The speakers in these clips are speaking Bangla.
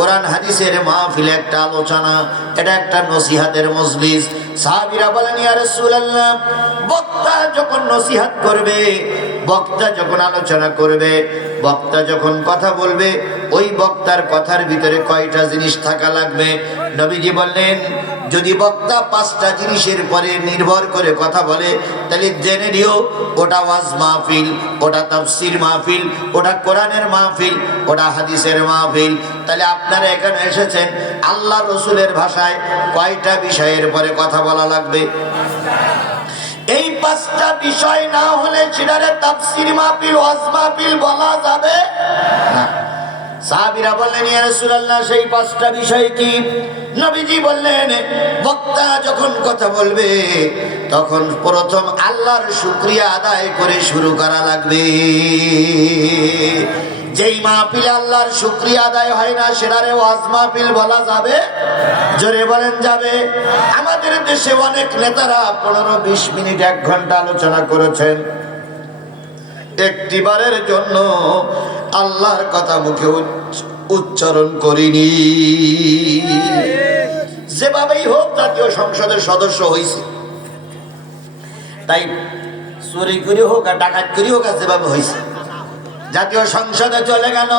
কোরআন হাদিসের মাহফিল একটা আলোচনা, এটা একটা নসিহাতের মজলিস। সাহাবিরা বলেন, ইয়া রাসূলুল্লাহ, বক্তা যখন নসিহাত করবে, বক্তা যখন আলোচনা করবে, বক্তা যখন কথা বলবে, ওই বক্তার কথার ভিতরে কয়টা জিনিস থাকা লাগবে? নবীজি বললেন যদি বক্তা পাঁচটা জিনিসের পরে নির্ভর করে কথা বলে, তাহলে জেনে নিও, ওটা ওয়াজ মাহফিল, ওটা তাফসির মাহফিল, ওটা কোরআনের মাহফিল, ওটা হাদিসের মাহফিল। তাহলে আপনারা এখানে এসেছেন, আল্লাহ রসুলের ভাষায় কয়টা বিষয়ের পরে কথা বলা লাগবে? এই পাঁচটা বিষয় না হলে সেটারে তাফসির মাহফিল, ওয়াজ মাহফিল বলা যাবে না। সাহাবিরা বললেন, ইয়া রাসূলুল্লাহ, সেই পাঁচটা বিষয় কি? নবীজি বললেন, বক্তা যখন কথা বলবে, তখন প্রথম আল্লাহর শুকরিয়া আদায় করে শুরু করা লাগবে। যেই মাহফিলে আল্লাহর শুকরিয়া আদায় হয় না, সেটারে ওয়াজ মাহফিল বলা যাবে? জোরে বলেন, যাবে। আমাদের দেশে অনেক নেতারা পনেরো বিশ মিনিট এক ঘণ্টা আলোচনা করেছেন। একটিবারের জন্য আল্লাহর কথা মুখে উচ্চ- উচ্চারণ করিনি। যেভাবেই হোক জাতীয় সংসদের সদস্য হয়েছে তাই চুরি করে হোক আর ডাকাত করে হোক আর যেভাবে হয়েছে জাতীয় সংসদে চলে গেল।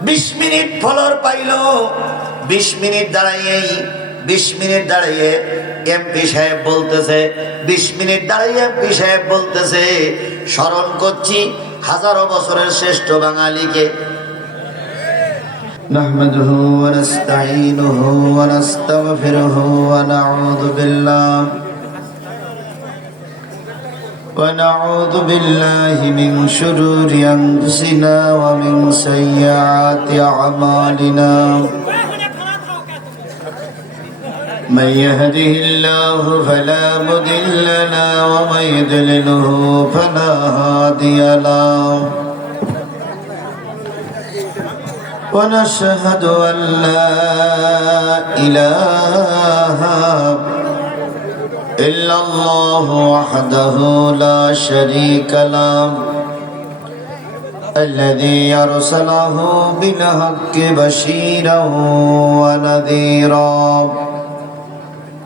বিশ মিনিট ফলর পাইল। বিশ মিনিট দাঁড়াইয়েই বিশ মিনিট দাঁড়িয়ে এমপি সাহেব বলতেছে বিশ মিনিট দাঁড়িয়ে এমপি সাহেব বলতেছে স্মরণ করছি হাজারো বছরের শ্রেষ্ঠ বাঙালিকে نحمده ونستعينه ونستغفره ونعوذ بالله ونعوذ بالله من شرور أنفسنا ومن سيئات أعمالنا من يهده الله فلا مضل له ومن يضلله فلا هادي له. ونشهد أن لا إله إلا الله وحده لا شريك له. الذي أرسله بالحق بشيرا ونذيرا.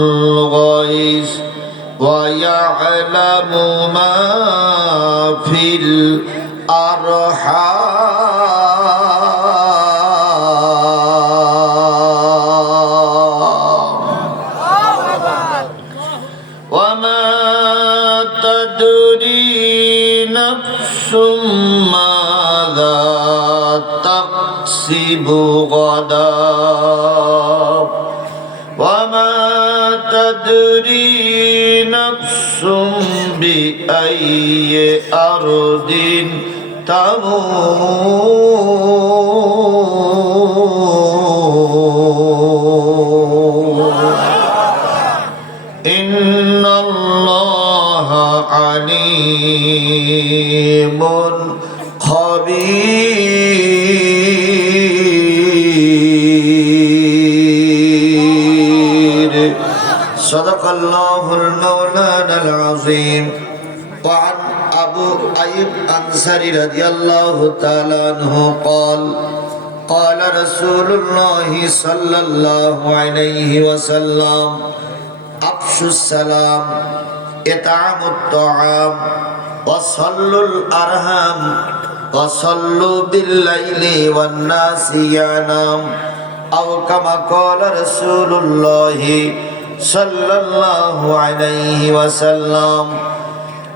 الغيث ويعلم ما في الأرحام بأي أرض تموت إن الله عليم خبير صدق الله المولانا العظيم وعن أبو أيوب أنصاري رضي الله تعالى عنه قال قال رسول الله صلى الله عليه وسلم أفشوا السلام إطعموا الطعام وصلوا الأرham وصلوا بالليل والناس ينام أو كما قال رسول الله صلى الله عليه وسلم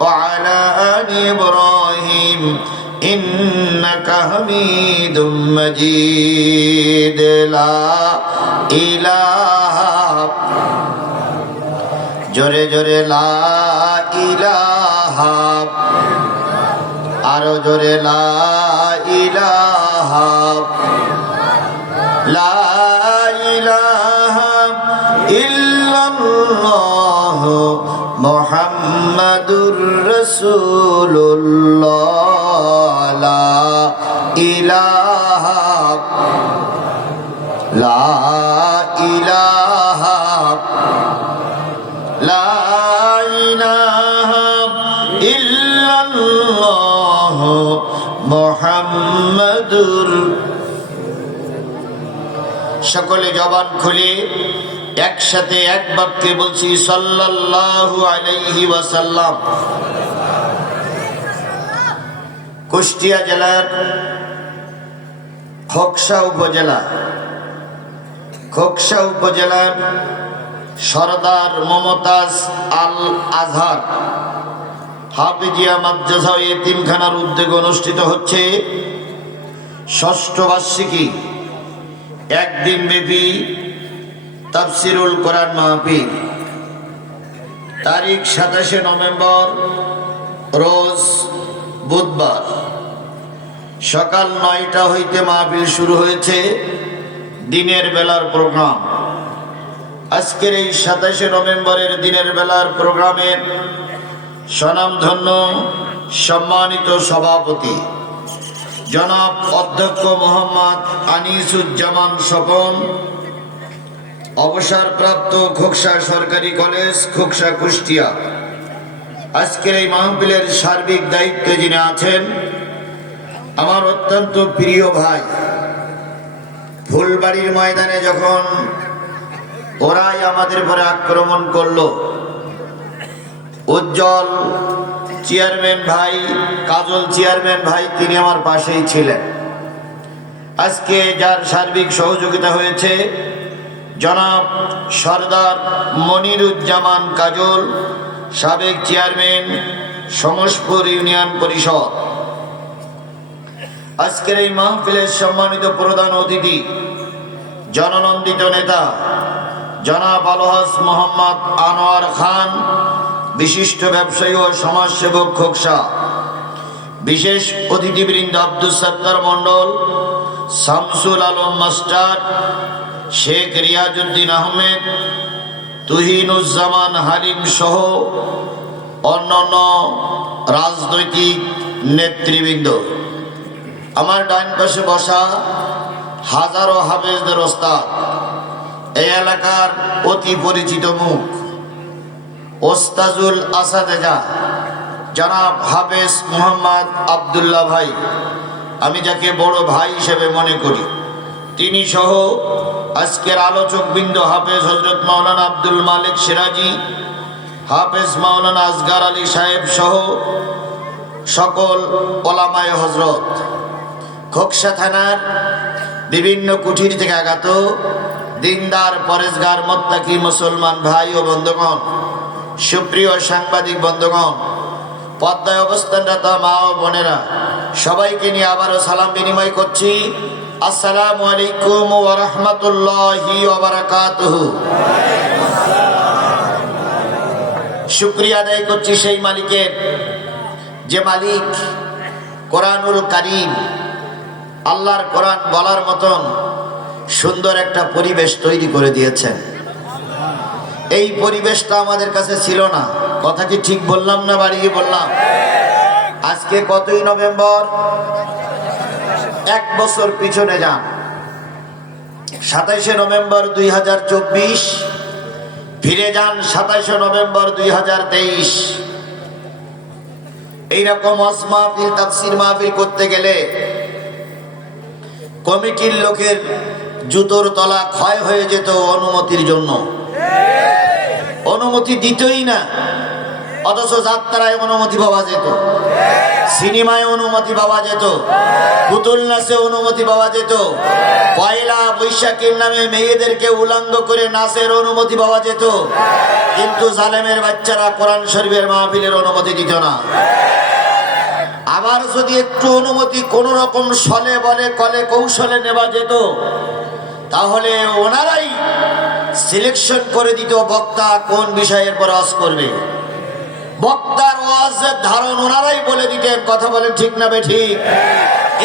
وعلى آل إبراهيم إنك حميد مجيد لا إله জোরে জোরে লা ইলাহা আরো জোরে লা ইলাহা লা ইলাহা ইল্লাল্লাহ মুহাম্মাদুর রাসূলুল্লাহ লা ইলাহা লা ইলাহা লা ইলাহা ইল্লাল্লাহ মুহাম্মাদুর সকলে জবান খুলে। একসাথে এক বাক্যে বলছি, সাল্লাল্লাহু আলাইহি ওয়াসাল্লাম। কুষ্টিয়া জেলার খোকসা উপজেলা। খোকসা উপজেলার সরদার মমতাজ আল আজহার হাফিজিয়া মাদ্রাসা এতিমখানার উদ্যোগে অনুষ্ঠিত হচ্ছে ষষ্ঠ বার্ষিকী। একদিন ব্যাপী তাফসিরুল কোরআন মাহফিল। তারিখ সাতাশে নভেম্বর, রোজ বুধবার। সকাল নয়টা হইতে মাহফিল শুরু হয়েছে দিনের বেলার প্রোগ্রাম। আজকের এই সাতাশে নভেম্বরের দিনের বেলার প্রোগ্রামের স্বনামধন্য সম্মানিত সভাপতি, জনাব অধ্যক্ষ মোহাম্মদ আনিসুজ্জামান স্বপন অবসরপ্রাপ্ত খোকসা সরকারি কলেজ, খোকসা কুষ্টিয়া। আজকের এই মাহফিলের সার্বিক দায়িত্বে যিনি আছেন, আমার অত্যন্ত প্রিয় ভাই, ফুলবাড়ির ময়দানে যখন ওরাই আমাদের পরে আক্রমণ করল, উজ্জ্বল চেয়ারম্যান ভাই, কাজল চেয়ারম্যান ভাই তিনি আমার পাশেই ছিলেন। আজকে যার সার্বিক সহযোগিতা হয়েছে জনাব সর্দার মনিরুজ্জামান কাজল, সাবেক চেয়ারম্যান সমসপুর ইউনিয়ন পরিষদ। আজকের এই মাহফিলের সম্মানিত প্রধান অতিথি, জননন্দিত নেতা, জনাব আলহাস মোহাম্মদ আনোয়ার খান, বিশিষ্ট ব্যবসায়ী ও সমাজসেবক খোকসা, বিশেষ অতিথিবৃন্দ আব্দুল সত্তার মণ্ডল, শামসুল আলম মাস্টার শেখ রিয়াজউদ্দিন আহমেদ, তুহিনুজ্জামান হালিম সহ অন্যান্য রাজনৈতিক নেতৃবৃন্দ। আমার ডান পাশে বসা হাজারো হাফেজদের ওস্তাদ, এই এলাকার অতি পরিচিত মুখ, ওস্তাজুল আসাদেজা, জনাব হাফেজ মোহাম্মদ আবদুল্লাহ ভাই। আমি যাকে বড় ভাই হিসেবে মনে করি, তিনি সহ আজকের আলোচক বৃন্দ হাফেজ হজরত মাওলানা আব্দুল মালিক সিরাজি, হাফেজ মাওলানা আসগার আলী সাহেব সহ সকল ওলামায় হজরত খোকসা থানার বিভিন্ন কুঠির থেকে আগত দিনদার, পরেশগার, মোত্তাকি মুসলমান ভাই ও বন্ধুগণ, সুপ্রিয় সাংবাদিক বন্ধুগণ, পদ্মায় অবস্থানরত মা ও বোনেরা, সবাইকে নিয়ে আবারও সালাম বিনিময় করছি। আসসালামু আলাইকুম ওয়া রাহমাতুল্লাহি ওয়া বারাকাতুহু। শুক্রিয়া আদায় করছি সেই মালিকের। যে মালিক কোরআনুল কারিম, আল্লাহর কোরআন বলার মতন সুন্দর একটা পরিবেশ তৈরি করে দিয়েছেন। এই পরিবেশটা আমাদের কাছে ছিল না। কথা কি ঠিক বললাম না বাড়িয়ে বললাম? আজকে কতই নভেম্বর? এক বছর পিছনে যান। সাতাইশে নভেম্বর দুই হাজার চব্বিশ, ফিরে যান সাতাইশে নভেম্বর দুই হাজার তেইশ। এইরকম অস মাহফিল, তাফসির মাহফিল করতে গেলে কমিটির লোকের জুতোর তলা ক্ষয় হয়ে যেত অনুমতির জন্য। অনুমতি দিতই না। অথচ যাত্রায় অনুমতি পাওয়া যেত। সিনেমায় অনুমতি পাওয়া যেত। পুতুল নাচে অনুমতি পাওয়া যেত। পয়লা বৈশাখীর নামে মেয়েদেরকে উলঙ্গ করে নাচের অনুমতি পাওয়া যেত। কিন্তু জালেমের বাচ্চারা কোরআন শরীফের মাহফিলের অনুমতি দিত না। আবার যদি একটু অনুমতি কোন রকম সলে, বলে, কলে, কৌশলে নেওয়া যেত, তাহলে ওনারাই সিলেকশন করে দিত বক্তা কোন বিষয়ের পর করবে। বক্তার ওয়াজের ধারণ ওনারাই বলে দিতেন, কথা বলেন ঠিক না বেঠি?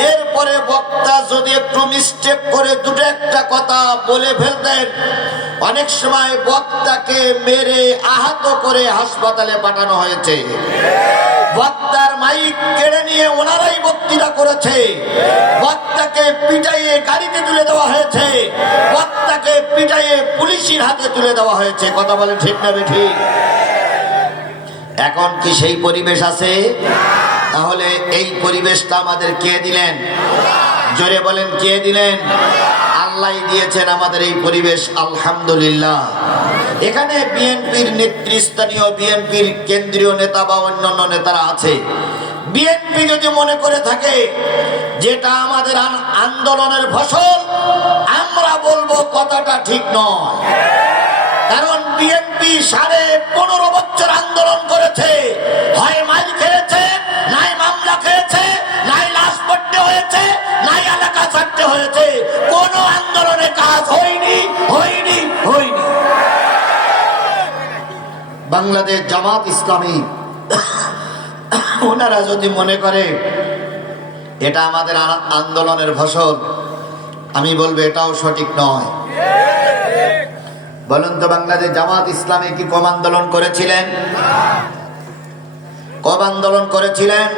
এরপরে বক্তা যদি একটু মিস্টেক করে দুটো একটা কথা বলে ফেলতেন, অনেক সময় বক্তাকে মেরে আহত করে হাসপাতালে পাঠানো হয়েছে। বক্তার মাইক কেড়ে নিয়ে ওনারাই বক্তৃতা করেছে। বক্তাকে পিটাইয়ে গাড়িতে তুলে দেওয়া হয়েছে। বক্তাকে পিটাইয়ে পুলিশের হাতে তুলে দেওয়া হয়েছে, কথা বলে ঠিক না বে ঠিক এখন কি সেই পরিবেশ আছে? তাহলে এই পরিবেশটা আমাদের কে দিলেন? জোরে বলেন, কে দিলেন? আল্লাহ দিয়েছেন আমাদের এই পরিবেশ, আলহামদুলিল্লাহ। এখানে বিএনপির নেতৃস্থানীয়, বিএনপির কেন্দ্রীয় নেতা বা অন্যান্য নেতারা আছে। বিএনপি যদি মনে করে থাকে, যেটা আমাদের আন- আন্দোলনের ফসল, আমরা বলব কথাটা ঠিক নয়। কারণ বিএনপি সাড়ে পনেরো বছর আন্দোলন করেছে। হয় মাইল খেয়েছে, নাই মামলা খেয়েছে, নাই লাশ পড়তে হয়েছে, নাই এলাকা ছাড়তে হয়েছে। কোন আন্দোলনে কাজ হয়নি হয়নি হয়নি। বাংলাদেশ জামাত ইসলামী, ওনারা যদি মনে করে, এটা আমাদের আন্দোলনের ফসল, আমি বলব এটাও সঠিক নয়। বলুন তো বাংলাদেশ জামাত ইসলামী কি কম আন্দোলন করেছিলেন? কম আন্দোলন করেছিলেন?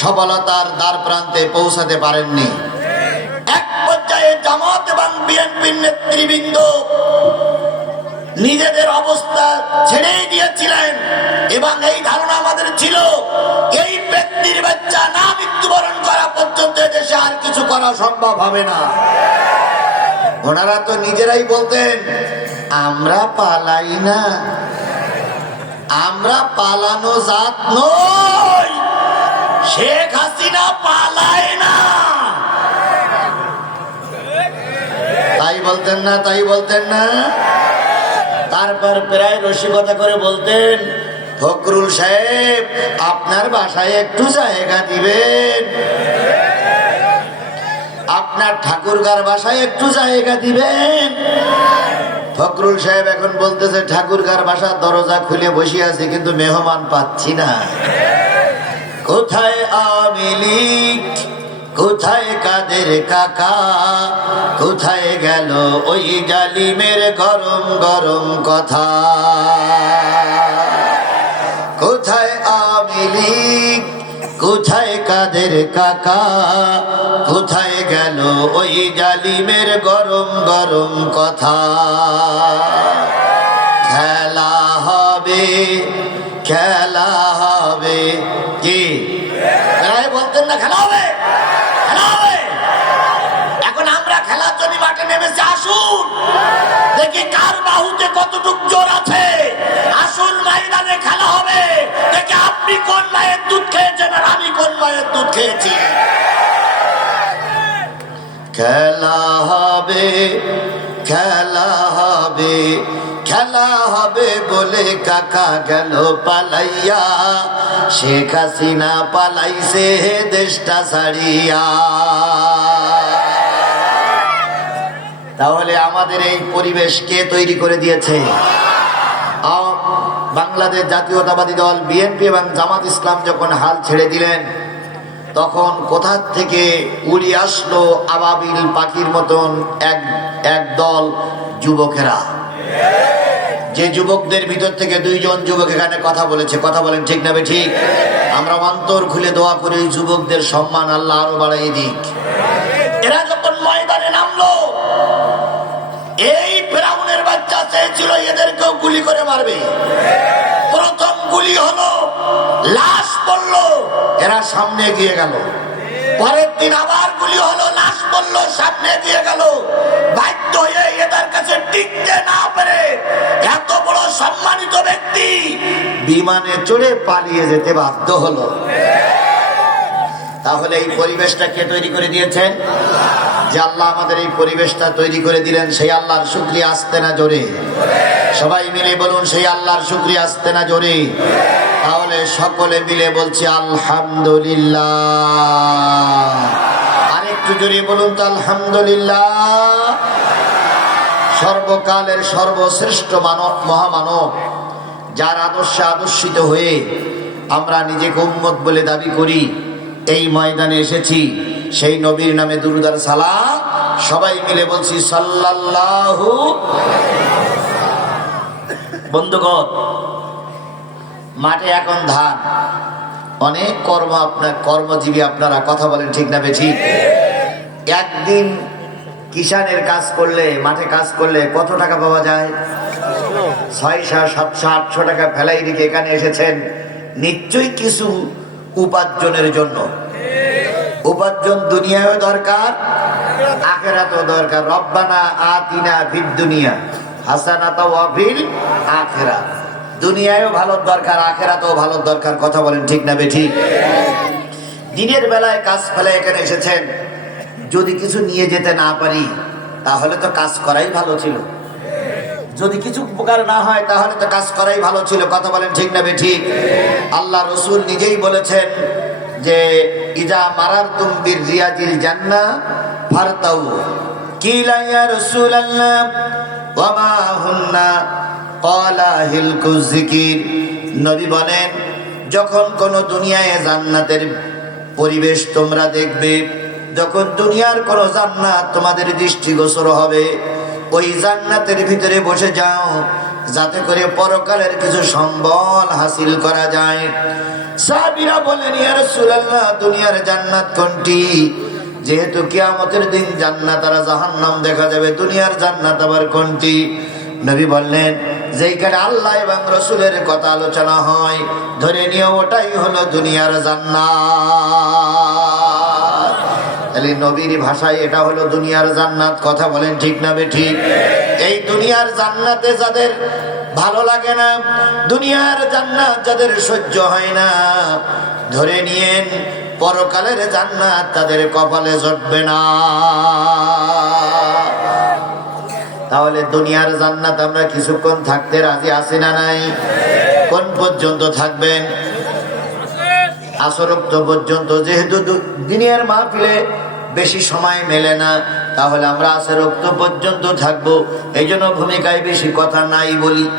সফলতার দ্বার প্রান্তে পৌঁছাতে পারেননি। এক পর্যায়ে জামাত এবং বিএনপির নেতৃবৃন্দ নিজেদের অবস্থা ছেড়েই দিয়েছিলেন এবং এই ধারণা আমাদের ছিল, এই ব্যক্তির বাচ্চা না মৃত্যুবরণ করা পর্যন্ত দেশে আর কিছু করা সম্ভব হবে না। ওনারা তো নিজেরাই বলতেন আমরা পালাই না। আমরা পালানো জাত নই। শেখ হাসিনা পালায় না। তাই বলতেন না, তাই বলতেন না। তারপর প্রায় রসিকতা করে বলতেন ফকরুল সাহেব, আপনার বাসায় একটু জায়গা দিবেন। আপনার ঠাকুরগার বাসায় একটু জায়গা দিবেন। ফকরুল সাহেব এখন বলতেছে, ঠাকুরগার বাসার দরজা খুলে বসে আছে, কিন্তু মেহমান পাচ্ছি না। কোথায় লীগ কোথায় কাদের কাকা? কোথায় গেল ওই জালিমের গরম গরম কথা? কোথায় লীগ কোথায় কাদের কাকা? কোথায় গেল ওই জালিমের গরম গরম কথা। খেলা হবে খেলা হবে। কি? বলতেন না, খেলা হবে? খেলা হবে। এখন আমরা আসুন। দেখি কার বাহুতে আছে। আসুন খেলা হবে। দেখি আপনি কোন আমি কোন মায়ের দুধ খেয়েছি। খেলা হবে খেলা হবে খেলা হবে বলে কাকা গেল পালাইয়া? শেখ হাসিনা পালাইছে দেশটা ছাড়িয়া। তাহলে আমাদের এই পরিবেশ কে তৈরি করে দিয়েছে? বাংলাদেশ জাতীয়তাবাদী দল, বিএনপি এবং জামাত ইসলাম যখন হাল ছেড়ে দিলেন তখন কোথা থেকে উড়ি আসলো আবাবিল পাখির মতন এক এক দল যুবকেরা। যে যুবকদের ভিতর থেকে দুইজন যুবক এখানে কথা বলেছে। কথা বলেন ঠিক না ঠিক? আমরা অন্তর খুলে দোয়া করে যুবকদের সম্মান আল্লাহ আরও বাড়াই দিক। এরা যখন ময়দানে নামলো, এই চেয়েছিল এদেরকেও গুলি করে মারবে। প্রথম গুলি হলো, লাশ পড়ল, এরা সামনে গিয়ে গেল। পরের দিন আবার গুলি হলো, লাশ পড়ল, সামনে গিয়ে গেল। বাধ্য হয়ে এদের কাছে টিকতে না পেরে এত বড় সম্মানিত ব্যক্তি বিমানে চড়ে পালিয়ে যেতে বাধ্য হলো। তাহলে এই পরিবেশটা কে তৈরি করে দিয়েছেন? যে আল্লাহ আমাদের এই পরিবেশটা তৈরি করে দিলেন, সেই আল্লাহর শুক্রিয়া আসতে না জোরে। সবাই মিলে বলুন, সেই আল্লাহর শুক্রিয়া আসতে না জোরে। তাহলে সকলে মিলে বলছি, আলহামদুলিল্লাহ। আরেকটু জোরে বলুন তো, আলহামদুলিল্লাহ। সর্বকালের সর্বশ্রেষ্ঠ মানব, মহামানব, যার আদর্শে আদর্শিত হয়ে আমরা নিজেকে উম্মত বলে দাবি করি, এই ময়দানে এসেছি। সেই নবীর নামে দুরুদার সালাম সবাই মিলে বলছি সাল্লাল্লাহু বন্ধুগণ, মাঠে এখন ধান। অনেক কর্ম আপনার, কর্মজীবী আপনারা কথা বলেন ঠিক না বেঠি? একদিন কিষানের কাজ করলে, মাঠে কাজ করলে কত টাকা পাওয়া যায়? ছয়শো, সাতশো, আটশো টাকা ফেলাই রেখে এখানে এসেছেন? নিশ্চয়ই কিছু উপার্জনের জন্য। উপার্জন দুনিয়াও দরকার, আখেরাতেও দরকার। রব্বানা আতিনা ফিদ দুনিয়া, হাসানাতা ওয়া ফিল আখেরা। দুনিয়ায়ও ভালো দরকার, আখেরাতেও ভালো দরকার, কথা বলেন ঠিক না বেঠিক? দিনের বেলায় কাজ ফেলে এখানে এসেছেন। যদি কিছু নিয়ে যেতে না পারি, তাহলে তো কাজ করাই ভালো ছিল। যদি কিছু উপকার না হয়, তাহলে তো কাজ করাই ভালো ছিল, কথা বলেন ঠিক না বে ঠিক আল্লাহ রসুল নিজেই বলেছেন যে, ইজা মারার তুমবির রিয়াজিল জান্না, ফারতাউ। কিলা ইয়া রাসূলুল্লাহ ওয়া মা হুন্না? ক্বালা হিলকু যিকির। নবী বলেন, যখন কোন দুনিয়ায় জান্নাতের পরিবেশ তোমরা দেখবে, যখন দুনিয়ার কোন জান্নাত তোমাদের দৃষ্টিগোচর হবে, ওই জান্নাতের ভিতরে বসে যাও যাতে করে পরকালের কিছু সম্বল হাসিল করা যায়। বলেন দুনিয়ার জান্নাত কোনটি? যেহেতু কিয়ামতের দিন জান্নাত আর জাহান্নাম দেখা যাবে, দুনিয়ার জান্নাত আবার কোনটি? নবী বললেন, যেইখানে আল্লাহ এবং রসুলের কথা আলোচনা হয়, ধরে নিয়ে ওটাই হলো দুনিয়ার জান্নাত। তাহলে নবীর ভাষায় এটা হলো দুনিয়ার জান্নাত, কথা বলেন ঠিক না বে ঠিক? এই দুনিয়ার জান্নাতে যাদের ভালো লাগে না, দুনিয়ার জান্নাত যাদের সহ্য হয় না, ধরে নিয়েন পরকালের জান্নাত তাদের কপালে জটবে না। তাহলে দুনিয়ার জান্নাত আমরা কিছুক্ষণ থাকতে রাজি আছি না নাই? কোন পর্যন্ত থাকবেন? আসরক্ত পর্যন্ত, যেহেতু দিনের মাহফিলে বেশি সময় মেলে না, তাহলে আমরা আসরক্ত পর্যন্ত থাকব। এই জন্য ভূমিকায় বেশি কথা নাই বলি।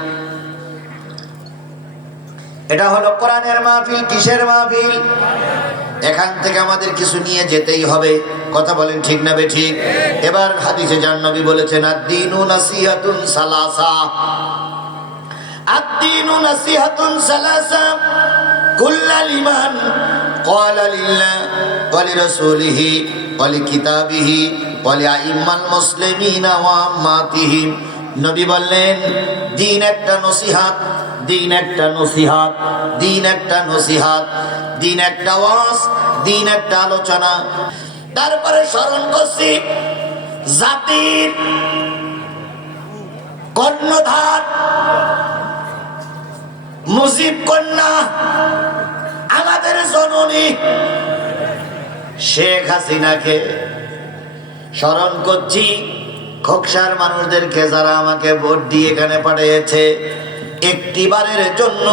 এটা হলো কোরআনের মাহফিল, কিসের মাহফিল? এখান থেকে আমাদের কিছু নিয়ে যেতেই হবে। কথা বলেন ঠিক না বে ঠিক? এবার হাদিসে জান নবী বলেছেন, আদ-দীনু নাসিহাতুন সালাসা। আদ-দীনু নাসিহাতুন সালাসা। কুল্লাল ঈমান ক্বালা লিল্লাহ। লিকিতাবিহি ওয়া লিআইম্মাল মুসলিমিনা ওয়া নবী বললেন, দিন একটা নসিহাত, দিন একটা নসিহাত, দিন একটা নসিহাত, দিন একটা ওয়াজ, দিন একটা আলোচনা। তারপরে স্মরণ করছি, জাতির কর্ণধার, মুজিব কন্যা, আমাদের জননী শেখ হাসিনাকে স্মরণ করছি, খোকসার মানুষদেরকে যারা আমাকে ভোট দিয়ে এখানে পাঠিয়েছে, একটিবারের জন্য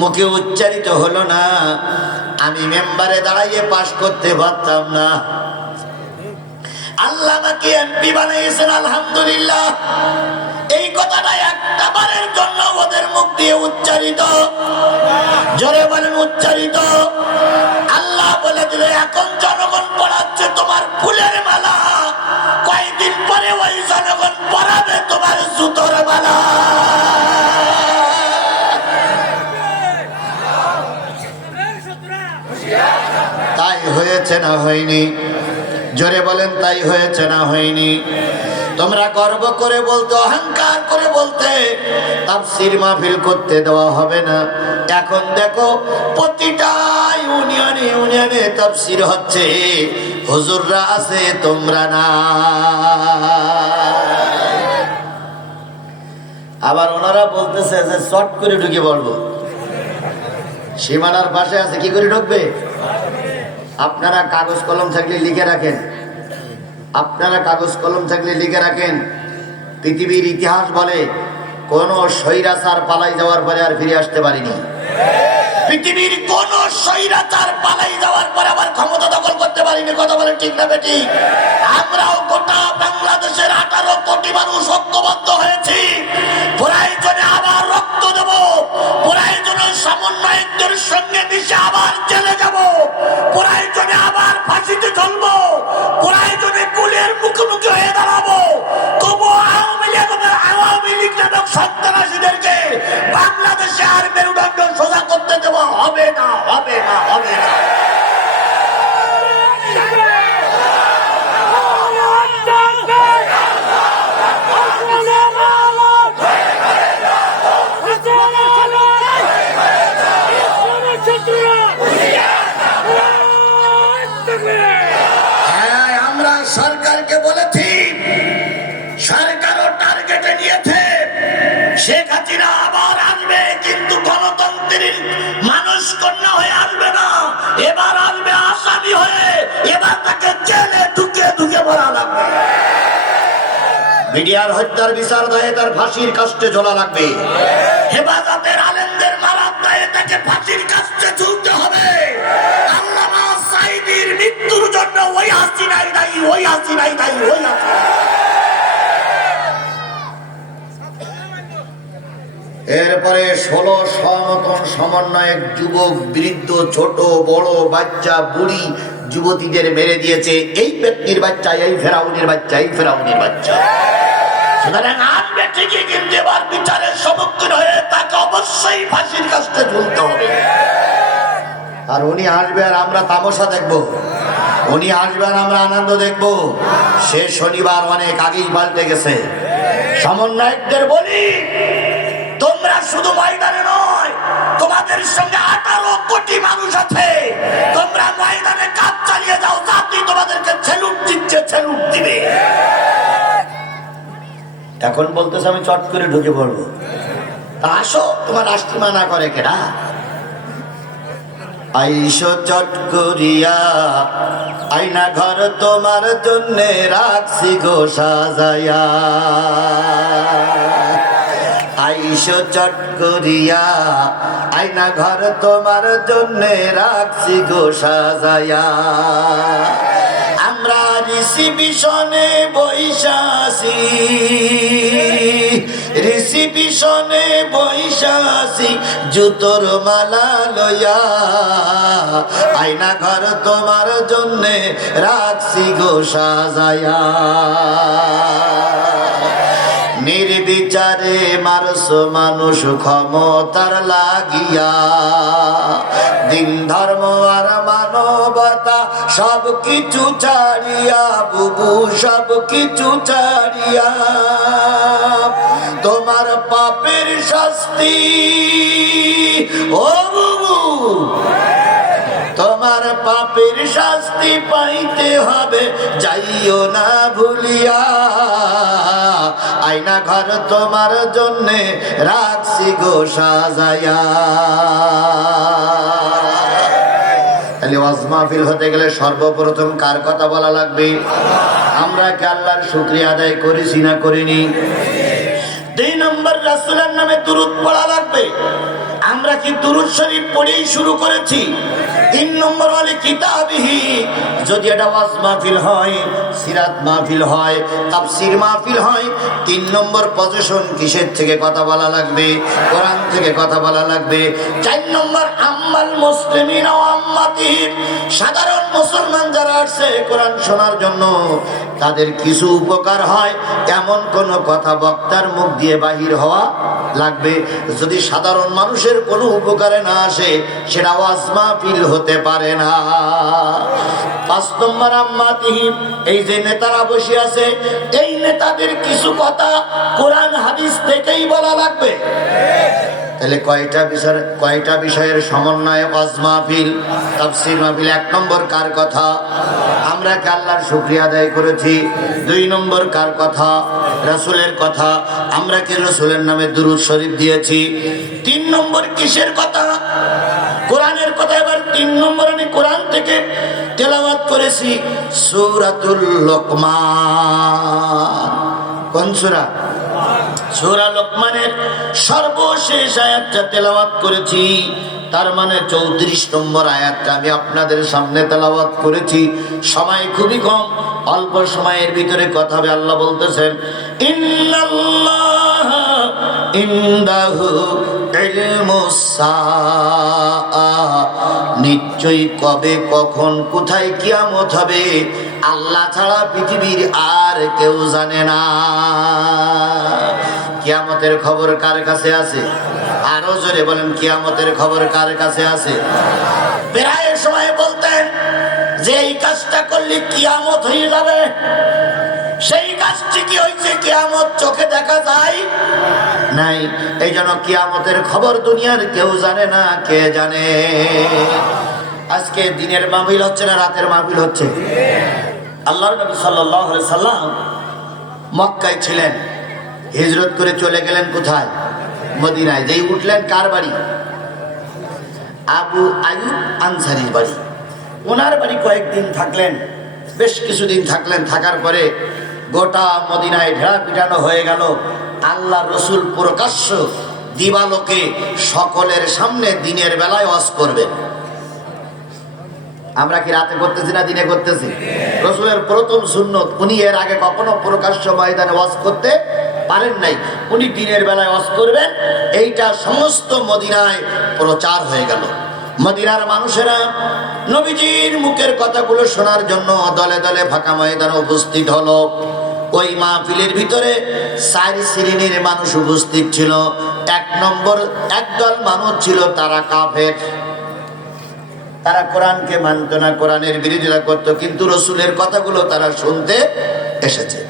মুখে উচ্চারিত হলো না। আমি মেম্বারে দাঁড়াইয়ে পাশ করতে পারতাম না। আল্লাহ আমাকে এমপি বানিয়েছেন, আলহামদুলিল্লাহ। এই কথাটা একটা বারের জন্য ওদের মুখ দিয়ে উচ্চারিত। জোরে বলেন, উচ্চারিত। আল্লাহ বলে দিলে, এখন জনগণ পড়াচ্ছে তোমার ফুলের মালা। কয়েকদিন পরে ওই জনগণ পড়াবে তোমার জুতোর মালা। তাই হয়েছে না হয়নি? জোরে বলেন, তাই হয়েছে না হয়নি? তোমরা গর্ব করে বলতে, অহংকার করে বলতে তাফসির মাহফিল করতে দেওয়া হবে না। এখন দেখো, প্রতিটা ইউনিয়নে ইউনিয়নে তাফসির হচ্ছে। হুজুররা আছে, তোমরা না। আবার ওনারা বলতেছে যে শর্ট করে ঢুকে বলব। সীমানার পাশে আছে, কি করে ঢুকবে? আপনারা কাগজ কলম থাকলে লিখে রাখেন। আপনারা কাগজ কলম থাকলে লিখে রাখেন। পৃথিবীর ইতিহাস বলে, কোন স্বৈরাচার পালাই যাওয়ার পরে আর ফিরে আসতে পারিনি। পৃথিবীর কোন স্বৈরাচার পালাই যাওয়ার পরে আবার ক্ষমতা দখল করতে পারিনি। কথা বলে ঠিক না বেটি আমরাও গোটা তাকে ঢুকে ঢুকে মরা লাগবে। মিডিয়ার হত্যার বিচার দায়ে তার ফাঁসির কাস্টে ঝোলা লাগবে। হেফাজতের আলেমদের মারার দায়ে তাকে ফাঁসির কাস্টে ঝুলতে হবে। আল্লামা সাইদির মৃত্যুর জন্য ওই হাসিনাই দায়ী ওই হাসিনাই দায়ী ওই হাসিনাই এরপরে ষোলো সমতন সমন্বয়ক যুবক বৃদ্ধ ছোট বড় বাচ্চা বুড়ি যুবতীদের মেরে দিয়েছে, এই ব্যক্তির বাচ্চা, এই ফেরাউনির বাচ্চা, এই ফেরাউনির বাচ্চা। আর উনি আসবে আর আমরা দেখব। উনি আসবে আর আমরা আনন্দ শনিবার অনেক সমন্বয়কদের বলি, তোমরা শুধু ময়দানে নয় এখন বলতেছে, আমি চট করে ঢুকে পড়ব। তা আসো, তোমার রাষ্ট্র মানা করে কেডা? আইসো চট করিয়া আইনা ঘর তোমার জন্য রাখছি গো সাজায়া আইসো চট করিয়া আইনা ঘর তোমার জন্য রাখছি গো সাজায়া আমরা রিসিপিশনে বৈশাসি। রিসিপিশনে বৈশাসি জুতোর মালা লয়া আয়না ঘর তোমার জন্যে রাখছি গো সাজায়া। নির্বিচারে মারস মানুষ ক্ষমতার লাগিয়া। দিন ধর্ম আর মানবতা সব কিছু ছাড়িয়া, বুবু সব কিছু ছাড়িয়া। তোমার পাপের শাস্তি। ও তোমার পাপের শাস্তি পাইতে হবে, যাইও না ভুলিয়া। আয়না ঘর তোমার জন্যে রাখছি গো সাজায়া। হতে গেলে সর্বপ্রথম কার কথা বলা লাগবে? আমরা কি আল্লাহর শুক্রিয়া আদায় করেছি না করিনি? দুই নম্বর রাসুলের নামে দুরুদ পড়া লাগবে। আমরা কি দুরুদ শরীফ পড়েই শুরু করেছি? তিন নম্বর হলে কিতাবিহি, যদি এটা ওয়াজ মাহফিল হয়, সিরাত মাহফিল হয়, তাফসির মাহফিল হয়, তিন নম্বর পজিশন কিসের থেকে কথা বলা লাগবে? কোরআন থেকে কথা বলা লাগবে। চার নম্বর সাধারণ মুসলমান যারা আসছে কোরআন শোনার জন্য, তাদের কিছু উপকার হয়। এমন কোন কথা বক্তার মুখ দিয়ে বাহির হওয়া লাগবে। যদি সাধারণ মানুষের কোনো উপকারে না আসে, সেটা ওয়াজ মাহফিল হতে পারে না। কয়টা বিষয় কয়টা বিষয়ের সমন্বয়ে মাহফিল মাহফিল, এক নম্বর কার কথা? আমরা কি শুকরিয়া আদায় করেছি? দুই নম্বর কার কথা? রাসূলের কথা। আমরা কি রাসূলের নামে দুরুদ শরীফ দিয়েছি? তিন নম্বর কিসের কথা? কোরআনের কথা এবার তিন নম্বর আমি কোরআন থেকে তেলাওয়াত করেছি সূরাতুল লোকমান। কোন সূরা? লোকমানের সর্বশেষ আয়াতটা তেলাওয়াত করেছি। তার মানে চৌত্রিশ নম্বর আয়াতটা আমি আপনাদের সামনে তেলাওয়াত করেছি। সময় খুবই কম, অল্প সময়ের ভিতরে কথা হবে, আল্লাহ বলতেছেন ইনদাহু নিশ্চয়ই কবে, কখন, কোথায় কিয়ামত হবে, আল্লাহ ছাড়া পৃথিবীর আর কেউ জানে না। কিয়ামতের খবর কার কাছে আছে? আরও জোরে বলেন, কিয়ামতের খবর কার কাছে আছে? প্রায় সময় বলতেন, যে এই কাজটা করলে কিয়ামত হয়ে যাবে। সেই কাজটি কি হয়েছে? কিয়ামত চোখে দেখা যায় নাই। এই জন্য কিয়ামতের খবর দুনিয়ার কেউ জানে না, কে জানে? আজকে দিনের মাহফিল হচ্ছে না রাতের মাহফিল হচ্ছে? আল্লাহর নবী আলাইহি সাল্লাম মক্কায় ছিলেন। হিজরত করে চলে গেলেন কোথায়? মদিনায়। যেই উঠলেন কার বাড়ি? আবু আয়ুব আনসারির বাড়ি। ওনার বাড়ি কয়েকদিন থাকলেন, বেশ কিছুদিন থাকলেন। থাকার পরে গোটা মদিনায় ঢেড়া পিটানো হয়ে গেল। আল্লাহ রসুল প্রকাশ্য দিবালোকে সকলের সামনে দিনের বেলায় ওয়াজ করবেন আমরা কি রাতে করতেছি না দিনে করতেছি? রসুলের প্রথম সুন্নত, উনি এর আগে কখনো প্রকাশ্য ময়দানে ওয়াজ করতে পারেন নাই। উনি দিনের বেলায় ওয়াজ করবেন। এইটা সমস্ত মদিনায় প্রচার হয়ে গেল। মদিনার মানুষেরা নবীজির মুখের কথাগুলো শোনার জন্য দলে দলে ফাঁকা ময়দানে উপস্থিত হলো। ওই মাহফিলের ভিতরে চার শ্রেণির মানুষ উপস্থিত ছিল। এক নম্বর একদল মানুষ ছিল তারা কাফের। তারা কোরআনকে মানত না, কোরআনের বিরোধিতা করত, কিন্তু রসুলের কথাগুলো তারা শুনতে এসেছে।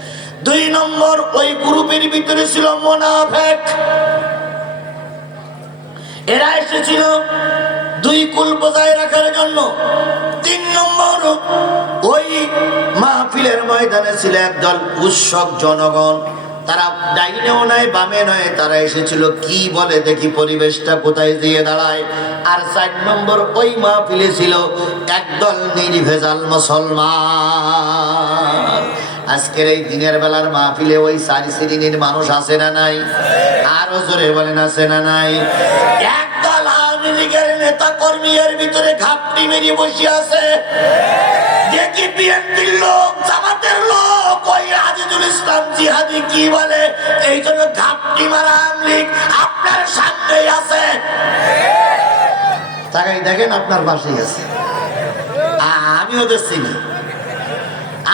দুই নম্বর ওই গ্রুপের ভিতরে ছিল মোনাফেক। এরা এসেছিল দুই কুল বজায় রাখার জন্য তিন নম্বর ওই মাহফিলের ময়দানে ছিল একদল উৎসব জনগণ। তারা ডাইনেও নয়, বামে নয়, তারা এসেছিল, কি বলে দেখি পরিবেশটা কোথায় দিয়ে দাঁড়ায়। আর চার নম্বর ওই মাহফিলে ছিল একদল নির্ভেজাল মুসলমান। আজকের এই দিনের বেলার মাহফিলে ওই সারি শ্রেণির মানুষ আছে না নাই? আরও জোরে বলেন, আছে না নাই? একদল আওয়ামী লীগের নেতা কর্মী এর ভিতরে ঘাপটি মেরিয়ে বসে আছে। দেখি বিএনপির লোক, জামাতের কি বলে? এই জন্য ঘাপটি মারা আপনার সামনেই আছে। তাকাই দেখেন আপনার পাশেই আছে। আমি ওদের চিনি।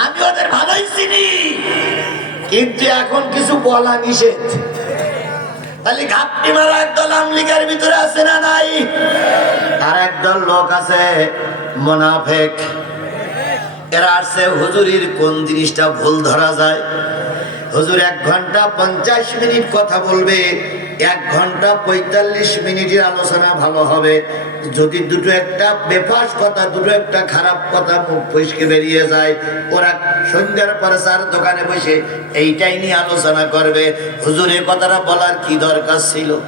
আমি ওদের ভালোই চিনি। কিন্তু এখন কিছু বলা নিষেধ। তাহলে ঘাপটি মারা একদল আমলিগের ভিতরে আছে না নাই? আর একদল লোক আছে মোনাফেক। এরা আসছে, হুজুরির কোন জিনিসটা ভুল ধরা যায়? হুজুর এক ঘণ্টা পঞ্চাশ মিনিট কথা বলবে এক ঘণ্টা পঁয়তাল্লিশ মিনিটের আলোচনা ভালো হবে। যদি দুটো একটা বেফাস কথা, দুটো একটা খারাপ কথা মুখ বেরিয়ে যায়, ওরা সন্ধ্যার পরে স্যার দোকানে বসে এইটাই নিয়ে আলোচনা করবে। হুজুর, এ কথাটা বলার কি দরকার ছিল?